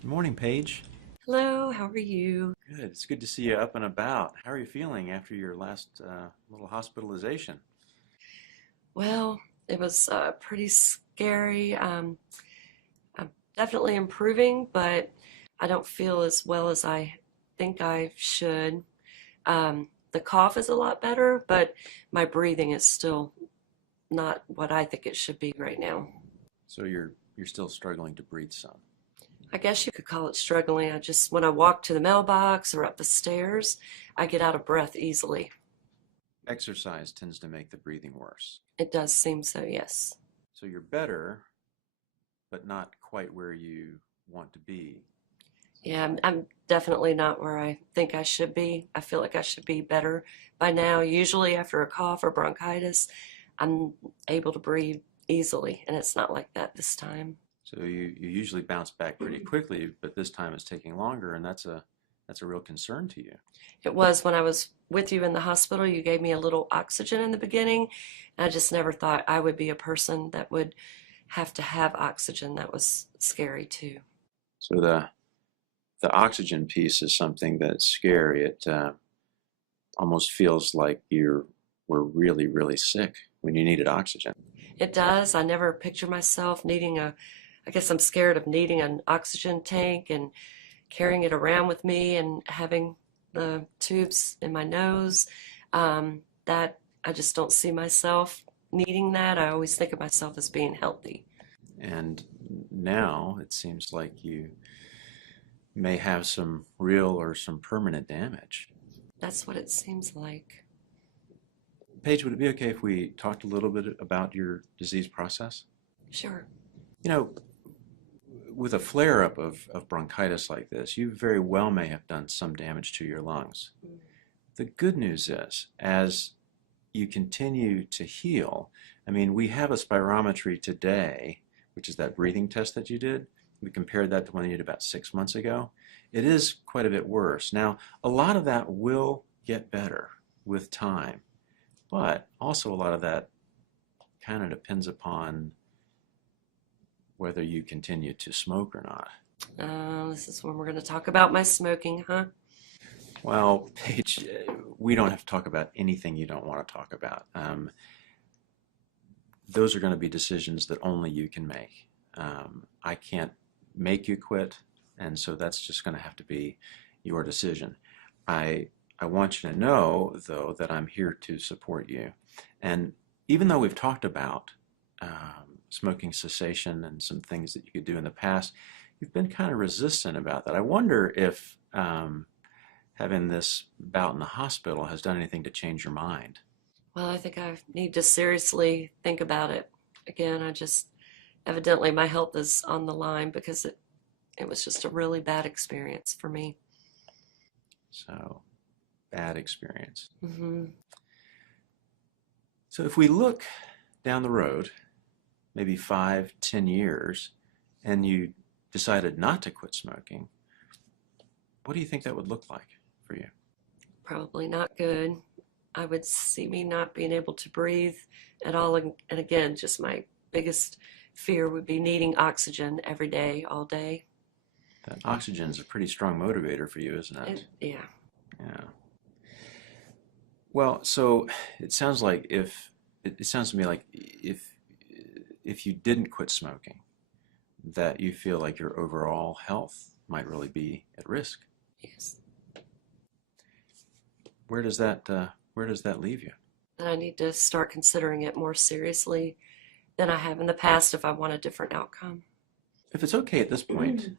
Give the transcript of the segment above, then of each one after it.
Good morning, Paige. Hello, how are you? Good. It's good to see you up and about. How are you feeling after your last little hospitalization? Well, it was pretty scary. I'm definitely improving, but I don't feel as well as I think I should. The cough is a lot better, but my breathing is still not what I think it should be right now. So you're still struggling to breathe some. I guess you could call it struggling. When I walk to the mailbox or up the stairs, I get out of breath easily. Exercise tends to make the breathing worse. It does seem so, yes. So you're better, but not quite where you want to be. Yeah, I'm definitely not where I think I should be. I feel like I should be better by now. Usually, after a cough or bronchitis, I'm able to breathe easily, and it's not like that this time. So you usually bounce back pretty quickly, but this time it's taking longer, and that's a real concern to you. It was when I was with you in the hospital, you gave me a little oxygen in the beginning. And I just never thought I would be a person that would have to have oxygen. That was scary too. So the oxygen piece is something that's scary. It almost feels like you were really, really sick when you needed oxygen. It does. I never picture myself I guess I'm scared of needing an oxygen tank and carrying it around with me and having the tubes in my nose. That I just don't see myself needing that. I always think of myself as being healthy. And now it seems like you may have some real or some permanent damage. That's what it seems like. Paige, would it be okay if we talked a little bit about your disease process? Sure. You know, with a flare up of bronchitis like this, you very well may have done some damage to your lungs. The good news is, as you continue to heal, I mean, we have a spirometry today, which is that breathing test that you did. We compared that to one you did about 6 months ago. It is quite a bit worse. Now, a lot of that will get better with time, but also a lot of that kind of depends upon whether you continue to smoke or not. This is when we're going to talk about my smoking, huh? Well, Paige, we don't have to talk about anything you don't want to talk about. Those are going to be decisions that only you can make. I can't make you quit, and so that's just going to have to be your decision. I I want you to know, though, that I'm here to support you. And even though we've talked about smoking cessation and some things that you could do in the past, you've been kind of resistant about that. I wonder if having this bout in the hospital has done anything to change your mind. Well, I think I need to seriously think about it. Again, evidently my health is on the line because it was just a really bad experience for me. So, bad experience. Hmm. So, if we look down the road, maybe 5, 10 years, and you decided not to quit smoking, what do you think that would look like for you? Probably not good. I would see me not being able to breathe at all. And again, just my biggest fear would be needing oxygen every day, all day. That oxygen is a pretty strong motivator for you, isn't it? Yeah. Yeah. Well, so it sounds like if it sounds to me like if you didn't quit smoking, that you feel like your overall health might really be at risk. Yes. Where does that leave you? And I need to start considering it more seriously than I have in the past if I want a different outcome. If it's okay at this point,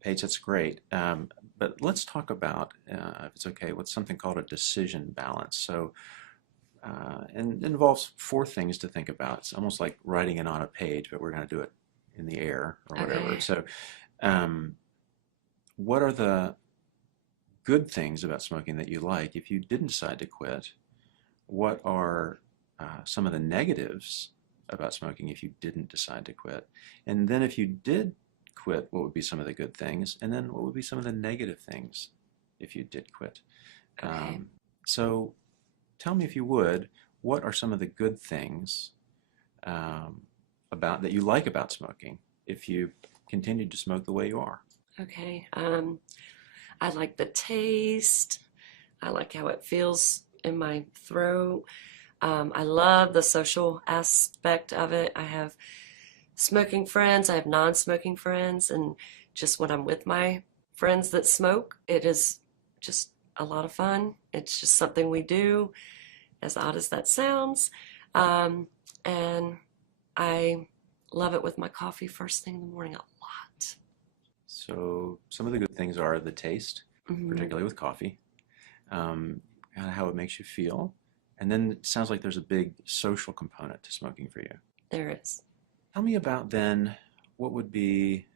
Paige, that's great. But let's talk about, if it's okay, what's something called a decision balance. So, and it involves four things to think about. It's almost like writing it on a page, but we're going to do it in the air or whatever. Okay. So, um, what are the good things about smoking that you like if you didn't decide to quit? What are some of the negatives about smoking if you didn't decide to quit? And then if you did quit, what would be some of the good things? And then what would be some of the negative things if you did quit? Okay. Um, so tell me, if you would, what are some of the good things about that you like about smoking if you continued to smoke the way you are? Okay. I like the taste. I like how it feels in my throat. I love the social aspect of it. I have smoking friends, I have non-smoking friends, and just when I'm with my friends that smoke, it is just a lot of fun. It's just something we do, as odd as that sounds. Um, and I love it with my coffee first thing in the morning a lot. So some of the good things are the taste, Hmm. particularly with coffee, and how it makes you feel. And then it sounds like there's a big social component to smoking for you. There is. Tell me about then what would be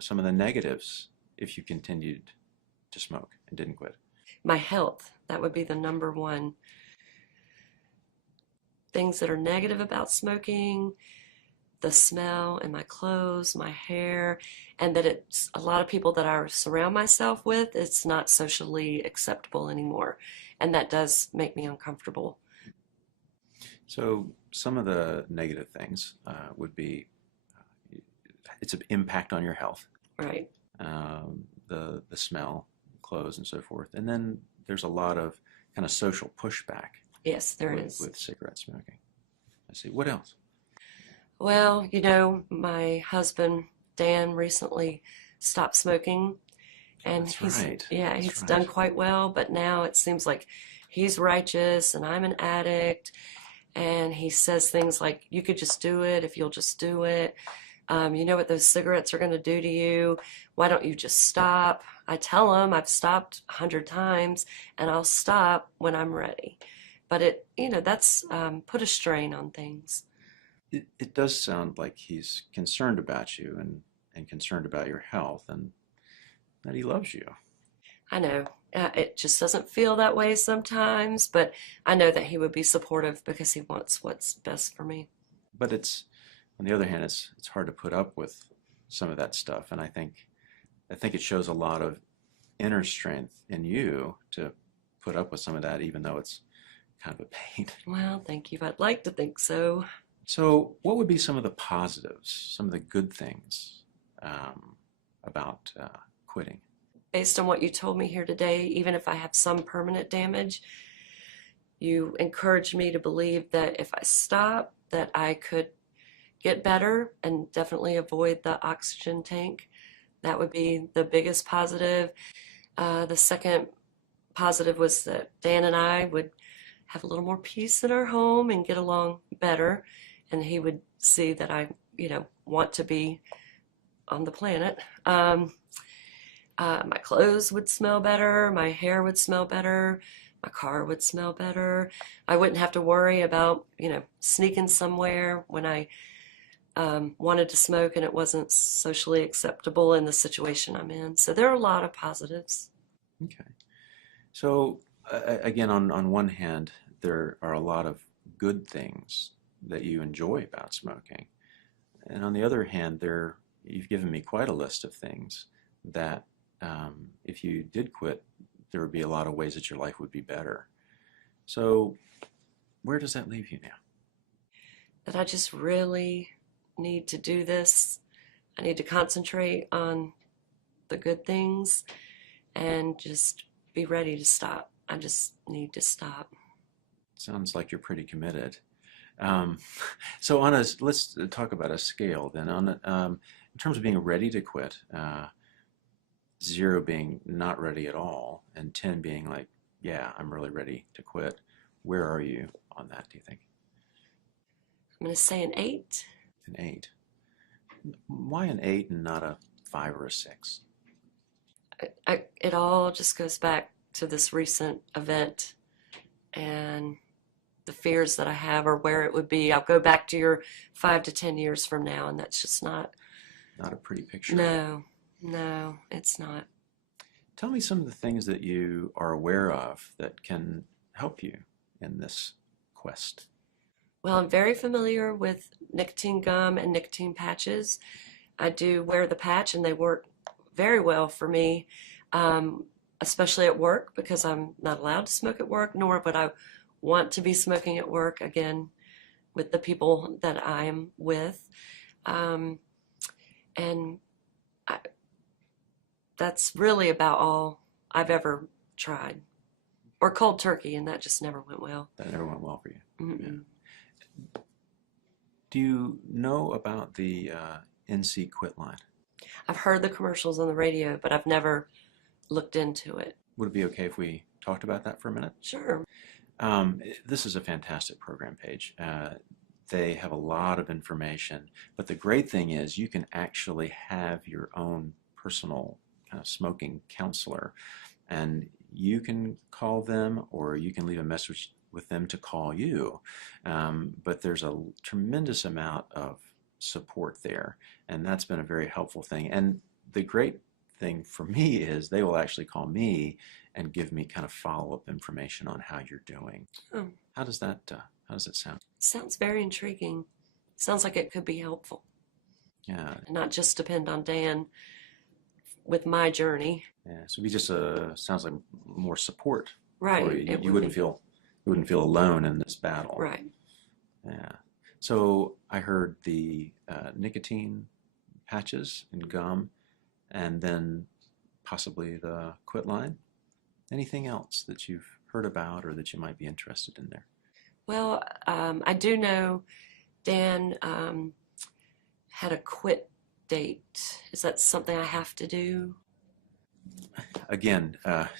some of the negatives if you continued to smoke and didn't quit. My health, that would be the number one. Things that are negative about smoking, the smell in my clothes, my hair, and that it's a lot of people that I surround myself with, it's not socially acceptable anymore. And that does make me uncomfortable. So some of the negative things would be its impact on your health, Right. the smell, clothes, and so forth. And then there's a lot of kind of social pushback Yes, there is. with cigarette smoking. I see. What else? Well, my husband, Dan, recently stopped smoking and That's right. yeah, That's he's done right. quite well, but now it seems like he's righteous and I'm an addict. And he says things like, you could just do it if you'll just do it. You know what those cigarettes are going to do to you. Why don't you just stop? I tell him I've stopped 100 times and I'll stop when I'm ready. But that's put a strain on things. It does sound like he's concerned about you and concerned about your health and that he loves you. I know it just doesn't feel that way sometimes, but I know that he would be supportive because he wants what's best for me. But on the other hand, it's hard to put up with some of that stuff, and I think it shows a lot of inner strength in you to put up with some of that, even though it's kind of a pain. Well, thank you. I'd like to think so. So, what would be some of the positives, some of the good things about quitting? Based on what you told me here today, even if I have some permanent damage, you encouraged me to believe that if I stop, that I could get better and definitely avoid the oxygen tank. That would be the biggest positive. The second positive was that Dan and I would have a little more peace in our home and get along better. And he would see that I, want to be on the planet. My clothes would smell better, my hair would smell better, my car would smell better. I wouldn't have to worry about, sneaking somewhere when I wanted to smoke and it wasn't socially acceptable in the situation I'm in. So there are a lot of positives. Okay. So, again, on one hand, there are a lot of good things that you enjoy about smoking. And on the other hand, you've given me quite a list of things that if you did quit, there would be a lot of ways that your life would be better. So, where does that leave you now? That I just really need to do this. I need to concentrate on the good things and just be ready to stop. I just need to stop. Sounds like you're pretty committed. Um, so let's talk about a scale then. In terms of being ready to quit, 0 being not ready at all, and 10 being like, yeah, I'm really ready to quit. Where are you on that, do you think? I'm going to say an 8. An 8. Why an 8 and not a 5 or a 6? It all just goes back to this recent event and the fears that I have or where it would be. I'll go back to your 5 to 10 years from now, and that's just not. Not a pretty picture. No, it's not. Tell me some of the things that you are aware of that can help you in this quest. Well, I'm very familiar with nicotine gum and nicotine patches. I do wear the patch, and they work very well for me, um, especially at work because I'm not allowed to smoke at work, nor would I want to be smoking at work again with the people that I am with. Um, And I, that's really about all I've ever tried. Or cold turkey, and that just never went well. That never went well for you. Mm-mm. Yeah. Do you know about the NC Quit line? I've heard the commercials on the radio, but I've never looked into it. Would it be okay if we talked about that for a minute? Sure. This is a fantastic program page. They have a lot of information, but the great thing is you can actually have your own personal kind of smoking counselor, and you can call them or you can leave a message with them to call you. But there's a tremendous amount of support there, and that's been a very helpful thing. And the great thing for me is they will actually call me and give me kind of follow-up information on how you're doing. Oh, How does that sound? sounds very intriguing. Sounds like it could be helpful. Yeah, And not just depend on Dan with my journey. yeah. So we just sounds like more support Right. for you. It You would wouldn't be. feel alone in this battle. Right. Yeah. So I heard the nicotine patches and gum, and then possibly the quit line. Anything else that you've heard about or that you might be interested in there? Well, I do know Dan had a quit date. Is that something I have to do? Again,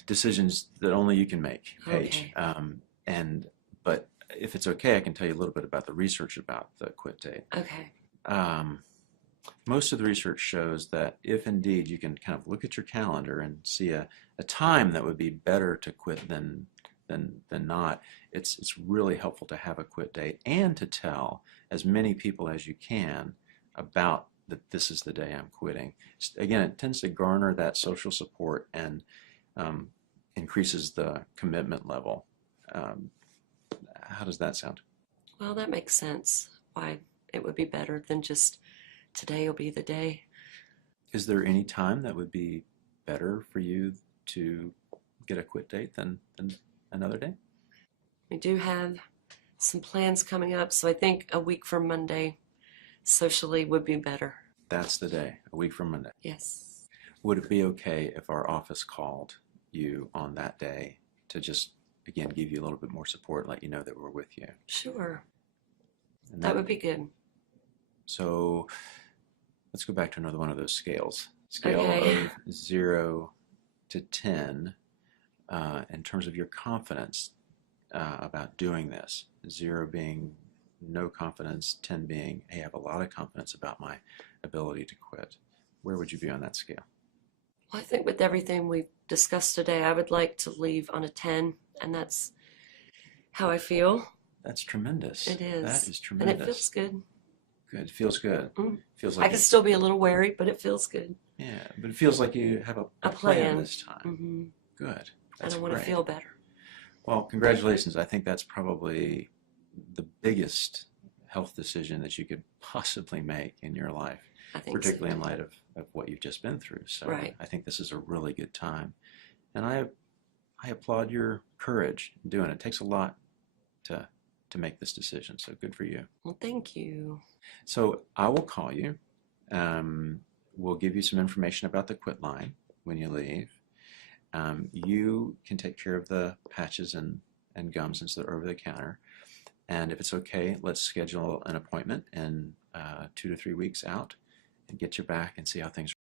decisions that only you can make, Paige. Okay. But if it's okay, I can tell you a little bit about the research about the quit date. Okay. Um, Most of the research shows that if indeed you can kind of look at your calendar and see a time that would be better to quit than not, it's really helpful to have a quit date and to tell as many people as you can about that this is the day I'm quitting. Again, it tends to garner that social support and increases the commitment level. Um, how does that sound? Well, that makes sense. Why it would be better than just today will be the day. Is there any time that would be better for you to get a quit date than another day? We do have some plans coming up, so I think a week from Monday socially would be better. That's the day, a week from Monday. Yes. Would it be okay if our office called you on that day to just, again, give you a little bit more support, let you know that we're with you? Sure. And That would be good. So let's go back to another one of those scales. Scale Okay. of 0 to 10 in terms of your confidence about doing this. 0 being no confidence, 10 being, hey, I have a lot of confidence about my ability to quit. Where would you be on that scale? Well, I think with everything we've discussed today, I would like to leave on a 10, and that's how I feel. That's tremendous. It is. That is And it tremendous. feels good. Good. Feels good. Mm. Feels I like can still be a little wary, but it feels good. yeah, but it feels like you have a A plan plan. this time. Mm-hmm. Good. And That's I want to great. feel better. Well, congratulations. I think that's probably the biggest health decision that you could possibly make in your life, I think particularly so. in light of what you've just been through. So Right. I think this is a really good time. And I applaud your courage in doing it. It takes a lot to make this decision. So good for you. Well, thank you. So I will call you. We'll give you some information about the quit line when you leave. You can take care of the patches and gum since they're over the counter. And if it's okay, let's schedule an appointment in 2 to 3 weeks out and get you back and see how things